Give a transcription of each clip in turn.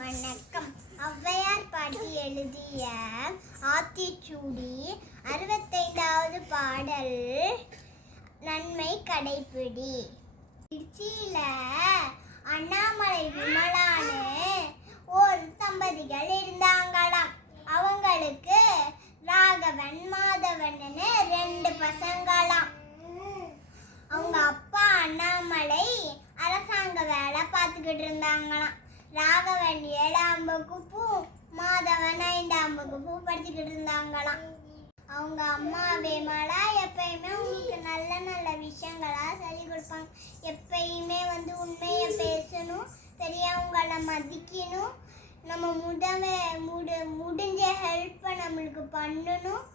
வணக்கம். ஔவையார் பாட்டி எழுதிய ஆத்திச்சூடி 65வது பாடல். நன்மை கடைப்பிடி. திருச்சியில அண்ணாமலை விமலான்னு ஒரு தம்பதிகள் இருந்தாங்களாம். அவங்களுக்கு ராகவன் மாதவன்னு 2 பசங்களாம். அவங்க அப்பா அண்ணாமலை அரசாங்க வேலை பார்த்துக்கிட்டு இருந்தாங்களாம். ராகவன் 7ஆம் வகுப்பும் மாதவன் 5ஆம் வகுப்பும் படிச்சுக்கிட்டு இருந்தாங்களாம். அவங்க அம்மா விமலா எப்பயுமே உங்களுக்கு நல்ல நல்ல விஷயங்களா சொல்லி கொடுப்பாங்க. எப்பயுமே உண்மையை பேசணும், பெரியவங்களை மதிக்கணும், நம்ம முடிஞ்ச ஹெல்ப்பை நம்மளுக்கு பண்ணணும்,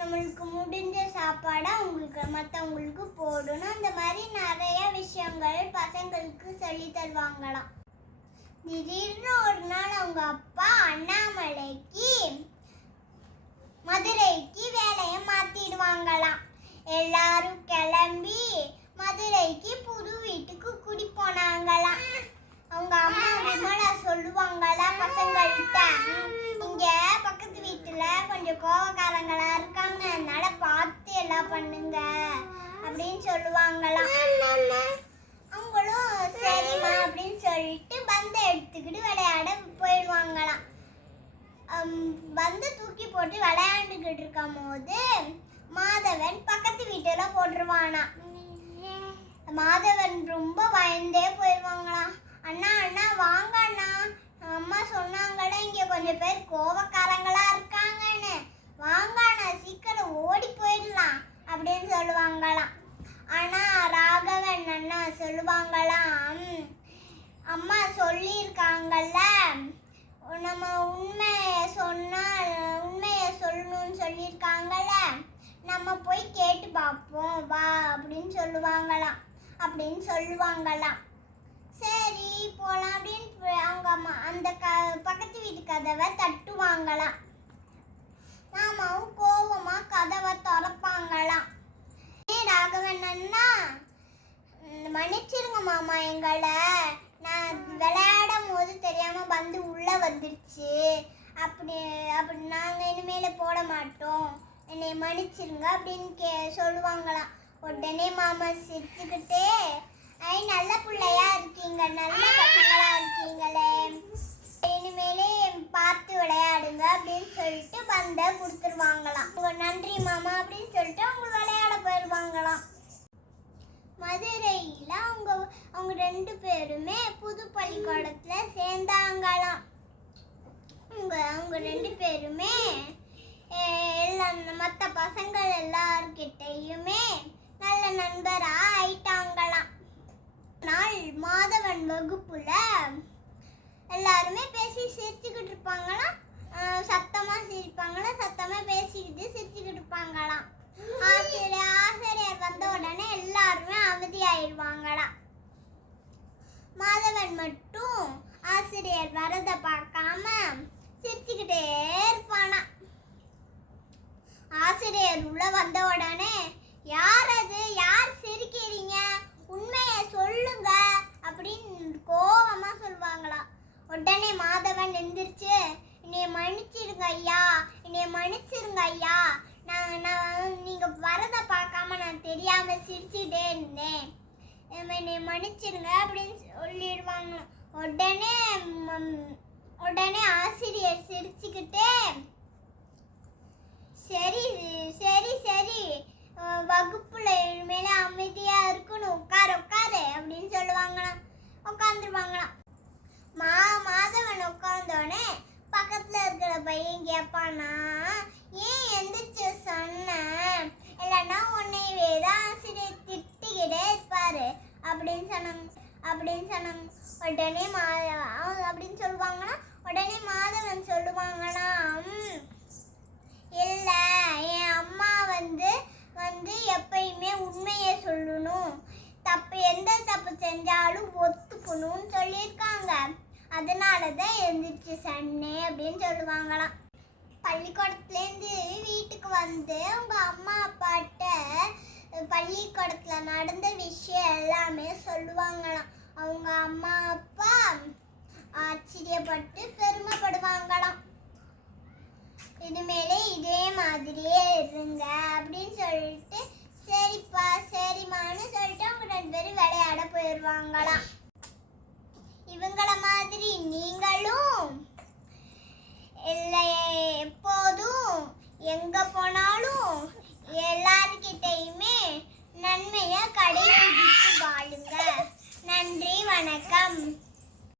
நம்மளுக்கு முடிஞ்ச சாப்பாடை மற்றவங்களுக்கு போடணும். அந்த மாதிரி நிறைய விஷயங்கள் பசங்களுக்கு சொல்லி தருவாங்களாம். திடீர்னு ஒரு நாள் அவங்க அப்பா அண்ணாமலைக்கு மதுரைக்கு வேலையை மாத்திடுவாங்களாம். எல்லாரும் கிளம்பி மதுரைக்கு புது வீட்டுக்கு குடி போனாங்களாம். அவங்க அம்மா விமலா சொல்லுவாங்களா பசங்கள்கிட்ட, இங்க பக்கத்து வீட்டுல கொஞ்சம் கோவக்காரங்களா இருக்காங்க, அதனால பார்த்து எல்லாம் பண்ணுங்க அப்படின்னு சொல்லுவாங்களாம். அவங்களும் சரிம்மா அப்படின்னு சொல்லிட்டு பந்தை எடுத்துக்கிட்டு விளையாட போயிடுவாங்களாம். பந்தை தூக்கி போட்டு விளையாண்டுக்கிட்டு இருக்கும் போது மாதவன் பக்கத்து வீட்டுல போட்டுருவானா. மாதவன் ரொம்ப பயந்தே போயிடுவாங்களாம். அண்ணா அண்ணா வாங்க அண்ணா, அம்மா சொன்னாங்கடா இங்க கொஞ்சம் பேர் கோவக்காரங்களா இருக்காங்கன்னு, வாங்க அண்ணா சீக்கிரம் ஓடி போயிடலாம் அப்படின்னு சொல்லுவாங்களாம். ஆனா ராகவன் அண்ணா சொல்லுவாங்களாம், அம்மா சொல்லியிருக்காங்கல்ல, நம்ம உண்மையை சொல்லணும்னு சொல்லியிருக்காங்கல்ல, நம்ம போய் கேட்டு பார்ப்போம் வா அப்படின்னு சொல்லுவாங்களாம். சரி போலாம் அப்படின்னு அவங்க அம்மா அந்த பக்கத்து வீட்டு கதவை தட்டுவாங்களாம். மாமாவும் கோவமா கதவை திறப்பாங்களாம். ராகவன் அண்ணா, மன்னிச்சிருங்க மாமா, எங்களை நான் விளையாடும் போது தெரியாம வந்து உள்ள வந்துருச்சு, அப்படி நாங்கள் இனிமேல போட மாட்டோம், என்னை மன்னிச்சிருங்க அப்படின்னு சொல்லுவாங்களாம். உடனே மாமா சிரிச்சுக்கிட்டே, நல்ல பிள்ளையா இருக்கீங்க, நல்ல பசங்களா இருக்கீங்களே, இனிமேலே பார்த்து விளையாடுங்க அப்படின்னு சொல்லிட்டு பந்தை கொடுத்துருவாங்களாம். நன்றி மாமா அப்படின்னு சொல்லிட்டு அவங்க விளையாட போயிடுவாங்களாம். மதுரையில் அவங்க 2 பேருமே புது பள்ளிக்கூடத்துல சேர்ந்தாங்களாம். அவங்க 2 பேருமே மற்ற பசங்கள் எல்லார்கிட்டையுமே நல்ல நண்பரா ஆயிட்டாங்களாம். நாள் மாதவன் வகுப்புல எல்லாருமே பேசி சிரிச்சுக்கிட்டு இருப்பாங்களாம். சத்தமா சிரிப்பாங்களாம், சத்தமா பேசிக்கிட்டு சிரிச்சுக்கிட்டு இருப்பாங்களாம். ஆசிரியர் வந்த உடனே எல்லாருமே அமைதியாயிடுவாங்களாம். மாதவன் மட்டும் ஆசிரியர் வரத பார்க்காம சிரிச்சுக்கிட்டே இருப்பானா. ஆசிரியர் உள்ள வந்த உடனே, யார் அது, யார் சிரிக்கிறீங்க, உண்மையை சொல்லுங்க அப்படின்னு கோவமா சொல்லுவாங்களாம். உடனே மாதவன் எந்திரிச்சு, என்னைய மன்னிச்சிருங்க ஐயா, நான் நீங்க வரத பார்க்காம நான் தெரியாம சிரிச்சுட்டே இருந்தேன், என்னை மன்னிச்சிருங்க அப்படின்னு சொல்லிடுவாங்க. உடனே ஆசிரியர் சிரிச்சுக்கிட்டே, சரி சரி சரி, வகுப்புல மேல அமைதியா இருக்கணும், உட்காரு அப்படின்னு சொல்லுவாங்களாம். உட்காந்துருவாங்களாம். மாதவன் உட்கார்ந்தோடனே பக்கத்துல இருக்கிற பையன் கேட்பானா, ஏன் எந்திரிச்சு சொன்ன, இல்லைன்னா உன்னையவே தான் ஆசிரியர் திட்டிக்கிட்டே இருப்பாரு அப்படின்னு சொன்னாங்க. உடனே அப்படின்னு சொல்லுவாங்கன்னா, உடனே மாதவன் சொல்லுவாங்களாம், இல்ல என் அம்மா வந்து எப்பயுமே உண்மையை சொல்லணும், எந்த தப்பு செஞ்சாலும் ஒத்துக்கணும்னு சொல்லியிருக்காங்க, அதனாலதான் எந்திரிச்சு சொன்னேன் அப்படின்னு சொல்லுவாங்களாம். பள்ளிக்கூடத்துலேருந்து வீட்டுக்கு வந்து உங்க அம்மா அப்பாட்ட பள்ளிக்கூடத்துல நடந்த விஷயம் எல்லாமே சொல்லுவாங்களாம். அவங்க அம்மா அப்பா ஆச்சரியப்பட்டு பெருமைப்படுவாங்களாம். இனிமேலே இதே மாதிரியே இருங்க அப்படின்னு சொல்லிட்டு சரிப்பா சரிம்மான்னு சொல்லிட்டு அவங்க 2 பேரும் விளையாட போயிடுவாங்களாம்.